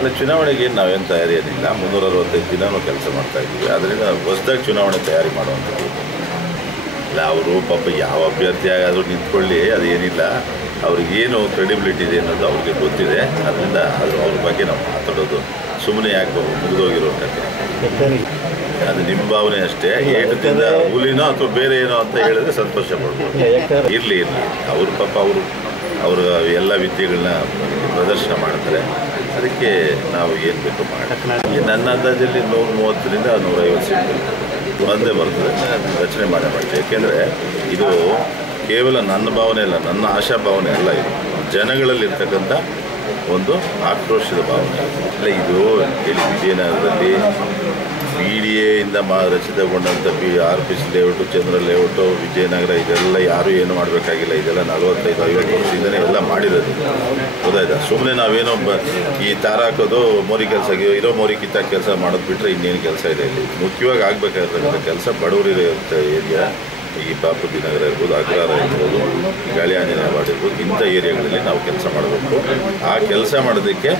ಇಲ್ಲ, ಚುನಾವಣೆಗೆ ನಾವೇನು ತಯಾರಿ ಏನಿಲ್ಲ. 365 ದಿನ ಕೆಲಸ ಮಾಡ್ತಾ ಇದ್ದೀವಿ. ಅದರಿಂದ ಹೊಸದಾಗಿ ಚುನಾವಣೆ ತಯಾರಿ ಮಾಡುವಂಥದ್ದು ಇಲ್ಲ. ಅವರು ಪಾಪ ಯಾವ ಅಭ್ಯರ್ಥಿ ಆದರೂ ನಿಂತ್ಕೊಳ್ಳಿ, ಅದೇನಿಲ್ಲ. ಅವ್ರಿಗೇನು ಕ್ರೆಡಿಬಿಲಿಟಿ ಇದೆ ಅನ್ನೋದು ಅವ್ರಿಗೆ ಗೊತ್ತಿದೆ. ಅದರಿಂದ ಅವ್ರ ಬಗ್ಗೆ ನಾವು ಮಾತಾಡೋದು ಸುಮ್ಮನೆ ಯಾಕೆ ಮುಗಿದೋಗಿರೋ ಕಥೆ. ಅದು ನಿಮ್ಮ ಭಾವನೆ ಅಷ್ಟೇ. ಏಟದಿಂದ ಹುಲಿನೋ ಅಥವಾ ಬೇರೆ ಏನೋ ಅಂತ ಹೇಳಿದ್ರೆ ಸಂತೋಷ ಪಡ್ಬೋದು. ಇರಲಿ ಅವರು ಪಾಪ ಅವರು ಎಲ್ಲ ವಿದ್ಯೆಗಳನ್ನ ಪ್ರದರ್ಶನ ಮಾಡ್ತಾರೆ. ಅದಕ್ಕೆ ನಾವು ಏನು ಬೇಕು ಮಾಡಿ. ನನ್ನ ಅಂದಾಜಲ್ಲಿ 130ರಿಂದ 150 ಸೀಟು ಬಂದೇ ಬರ್ತದೆ. ರಚನೆ ಮಾಡ್ತೀವಿ. ಏಕೆಂದರೆ ಇದು ಕೇವಲ ನನ್ನ ಭಾವನೆ ಅಲ್ಲ, ನನ್ನ ಆಶಾ ಭಾವನೆ ಅಲ್ಲ. ಇದು ಜನಗಳಲ್ಲಿರ್ತಕ್ಕಂಥ ಒಂದು ಆಕ್ರೋಶದ ಭಾವನೆ ಅಲ್ಲ. ಇದು ಹೇಳಿ ವಿಜಯನಗರದಲ್ಲಿ PDAಯಿಂದ ರಚಿತಗೊಂಡಂಥ RPC ಲೇಔಟು, ಚಂದ್ರ ಲೇಔಟು, ವಿಜಯನಗರ ಇದೆಲ್ಲ ಯಾರೂ ಏನು ಮಾಡಬೇಕಾಗಿಲ್ಲ. ಇದೆಲ್ಲ 45-50 ವರ್ಷದಿಂದಲೇ ಎಲ್ಲ ಮಾಡಿರೋದು. ಗೊತ್ತಾಯ್ತಾ? ಸುಮ್ಮನೆ ನಾವೇನೋ ಈ ತಾರ ಹಾಕೋದು, ಮೋರಿ ಕೆಲಸ ಇರೋ ಮೋರಿ ಕಿತ್ತಾಕ ಕೆಲಸ ಮಾಡೋದು ಬಿಟ್ಟರೆ ಇನ್ನೇನು ಕೆಲಸ ಇದೆ. ಇಲ್ಲಿ ಮುಖ್ಯವಾಗಿ ಆಗಬೇಕಾಗಿರ್ತಕ್ಕಂಥ ಕೆಲಸ ಬಡವರಿರೋಂಥ ಏರಿಯಾ, ಈ ಬಾಪೂಜಿ ನಗರ ಇರ್ಬೋದು, ಅಗ್ರಹಾರ ಇರ್ಬೋದು, ಗಾಳಿ ಆಂಜನೇಯ ವಾರ್ಡ್ ಇರ್ಬೋದು, ಇಂಥ ಏರಿಯಾಗಳಲ್ಲಿ ನಾವು ಕೆಲಸ ಮಾಡಬೇಕು. ಆ ಕೆಲಸ ಮಾಡೋದಕ್ಕೆ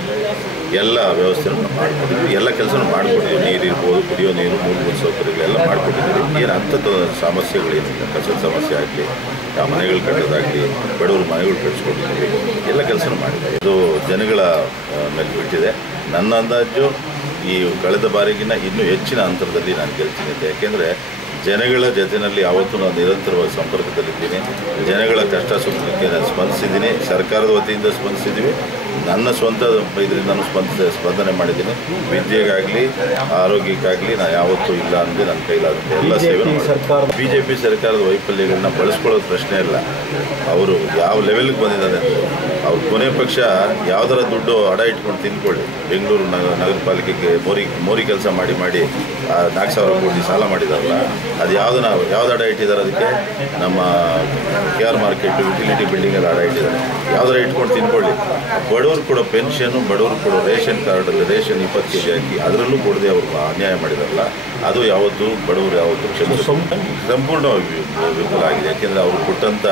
ಎಲ್ಲ ವ್ಯವಸ್ಥೆಯನ್ನು ಮಾಡಿಕೊಟ್ಟಿದ್ವಿ. ಎಲ್ಲ ಕೆಲಸನೂ ಮಾಡಿಕೊಟ್ಟಿದ್ವಿ. ನೀರು ಇರ್ಬೋದು, ಕುಡಿಯೋ ನೀರು, ಮೂಲಭೂತ ಸೌಕರ್ಯಗಳೆಲ್ಲ ಮಾಡಿಕೊಟ್ಟಿದ್ದೀವಿ. ಏನು ಅಂಥದ್ದು ಸಮಸ್ಯೆಗಳೇನಿಲ್ಲ. ಕಸದ ಸಮಸ್ಯೆ ಆಗಲಿ, ಆ ಮನೆಗಳು ಕಟ್ಟೋದಾಗಲಿ, ಬಡವರು ಮನೆಗಳು ಕಟ್ಟಿಸ್ಕೊಟ್ಟಿದ್ದೀವಿ. ಎಲ್ಲ ಕೆಲಸನೂ ಮಾಡಿದ್ದೀವಿ. ಇದು ಜನಗಳ ಮೇಲೆ ಬಿಟ್ಟಿದೆ. ನನ್ನ ಅಂದಾಜು ಈ ಕಳೆದ ಬಾರಿಗಿನ್ನ ಇನ್ನೂ ಹೆಚ್ಚಿನ ಅಂತರದಲ್ಲಿ ನಾನು ಗೆಲ್ತೀನಿ ಅಂತ. ಯಾಕೆಂದರೆ ಜನಗಳ ಜೊತೆಯಲ್ಲಿ ಯಾವತ್ತೂ ನಾನು ನಿರಂತರವಾಗಿ ಸಂಪರ್ಕದಲ್ಲಿದ್ದೀನಿ. ಜನಗಳ ಕಷ್ಟ ಸುಖಕ್ಕೆ ನಾನು ಸ್ಪಂದಿಸಿದ್ದೀನಿ. ಸರ್ಕಾರದ ವತಿಯಿಂದ ಸ್ಪಂದಿಸಿದ್ದೀವಿ. ನನ್ನ ಸ್ವಂತ ಇದರಿಂದ ನಾನು ಸ್ಪಂದನೆ ಮಾಡಿದ್ದೀನಿ. ವಿದ್ಯೆಗಾಗಲಿ, ಆರೋಗ್ಯಕ್ಕಾಗಲಿ ನಾನು ಯಾವತ್ತೂ ಇಲ್ಲ ಅಂದರೆ ನನ್ನ ಕೈಲಾಗುತ್ತೆ ಎಲ್ಲ ಸೇವೆ. BJP ಸರ್ಕಾರದ ವೈಫಲ್ಯಗಳನ್ನ ಬಳಸ್ಕೊಳ್ಳೋದು ಪ್ರಶ್ನೆ ಇಲ್ಲ. ಅವರು ಯಾವ ಲೆವೆಲ್ಗೆ ಬಂದಿದ್ದಾರೆ ಅಂದರೆ ಅವ್ರು ಕೊನೆ ಪಕ್ಷ ಯಾವುದರ ದುಡ್ಡು ಅಡ ಇಟ್ಕೊಂಡು ತಿಂದ್ಕೊಳ್ಳಿ. ಬೆಂಗಳೂರು ನಗರ ಪಾಲಿಕೆಗೆ ಮೋರಿ ಕೆಲಸ ಮಾಡಿ 4,000 ಕೋಟಿ ಸಾಲ ಮಾಡಿದಾರಲ್ಲ, ಅದು ಯಾವ್ದು ಅಡ ಇಟ್ಟಿದ್ದಾರೆ? ಅದಕ್ಕೆ ನಮ್ಮ KR ಮಾರ್ಕೆಟು, ಯುಟಿಲಿಟಿ ಬಿಲ್ಡಿಂಗಲ್ಲಿ ಅಡ ಇಟ್ಟಿದ್ದಾರೆ. ಯಾವುದರ ಇಟ್ಕೊಂಡು ತಿನ್ಕೊಳ್ಳಿ. ಬಡವರು ಕೊಡೋ ಪೆನ್ಷನು, ಬಡವರು ಕೊಡೋ ರೇಷನ್ ಕಾರ್ಡಲ್ಲಿ ರೇಷನ್ 20 kg ಹಾಕಿ ಅದರಲ್ಲೂ ಕೊಡದೆ ಅವರು ಅನ್ಯಾಯ ಮಾಡಿದಾರಲ್ಲ, ಅದು ಯಾವತ್ತೂ ಬಡವರು ಯಾವತ್ತೂ ಸಂಪೂರ್ಣವಾಗಿ ವಿಫಲ ಆಗಿದೆ. ಯಾಕೆಂದರೆ ಅವರು ಕೊಟ್ಟಂಥ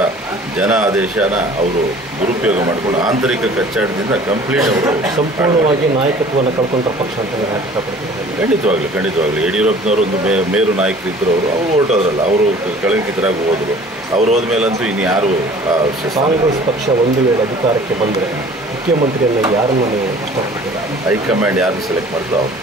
ಜನ ಆದೇಶನ ಅವರು ದುರುಪಯೋಗ ಮಾಡಿಕೊಂಡು ಆಂತರಿಕ ಕಚ್ಚಾಟದಿಂದ ಕಂಪ್ಲೀಟ್ ಅವರು ಸಂಪೂರ್ಣವಾಗಿ ನಾಯಕತ್ವವನ್ನು ಕಳ್ಕೊಂಡ್ರ ಪಕ್ಷ ಅಂತ ಖಂಡಿತವಾಗ್ಲೂ ಯಡಿಯೂರಪ್ಪನವರು ಒಂದು ಮೇರು ನಾಯಕರಿದ್ದರು. ಅವರು ಹೊರಟೋದ್ರಲ್ಲ, ಅವರು ಕಳಂಕಿತರಾಗಿ ಹೋದರು. ಅವ್ರು ಹೋದ್ಮೇಲಂತೂ ಇನ್ನು ಯಾರು ಕಾಂಗ್ರೆಸ್ ಪಕ್ಷ ಒಂದು ವೇಳೆ ಅಧಿಕಾರಕ್ಕೆ ಬಂದರೆ ಮುಖ್ಯಮಂತ್ರಿಯನ್ನು ಯಾರನ್ನು ನೀವು ಇಷ್ಟಪಡ್ತೀರಾ? ಹೈಕಮಾಂಡ್ ಯಾರನ್ನು ಸೆಲೆಕ್ಟ್ ಮಾಡಿದ್ರು ಅವರು.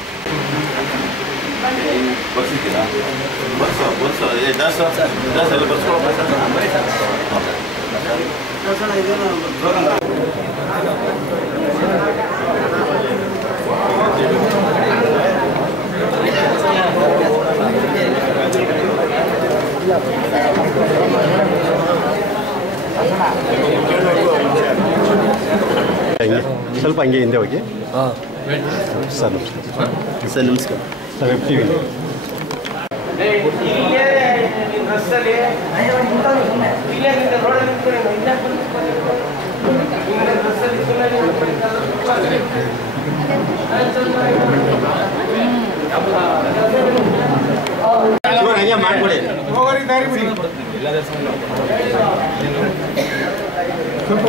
ಸ್ವಲ್ಪ ಹಂಗೆ ಹಿಂದೆ ಹೋಗಿ. ಸರ್ ನಮಸ್ಕಾರ. ಸರ್ ನಮಸ್ಕಾರ. ಸರ್ FTV ಮಾಡ್ಕೊಡಿ. ಸ್ವಲ್ಪ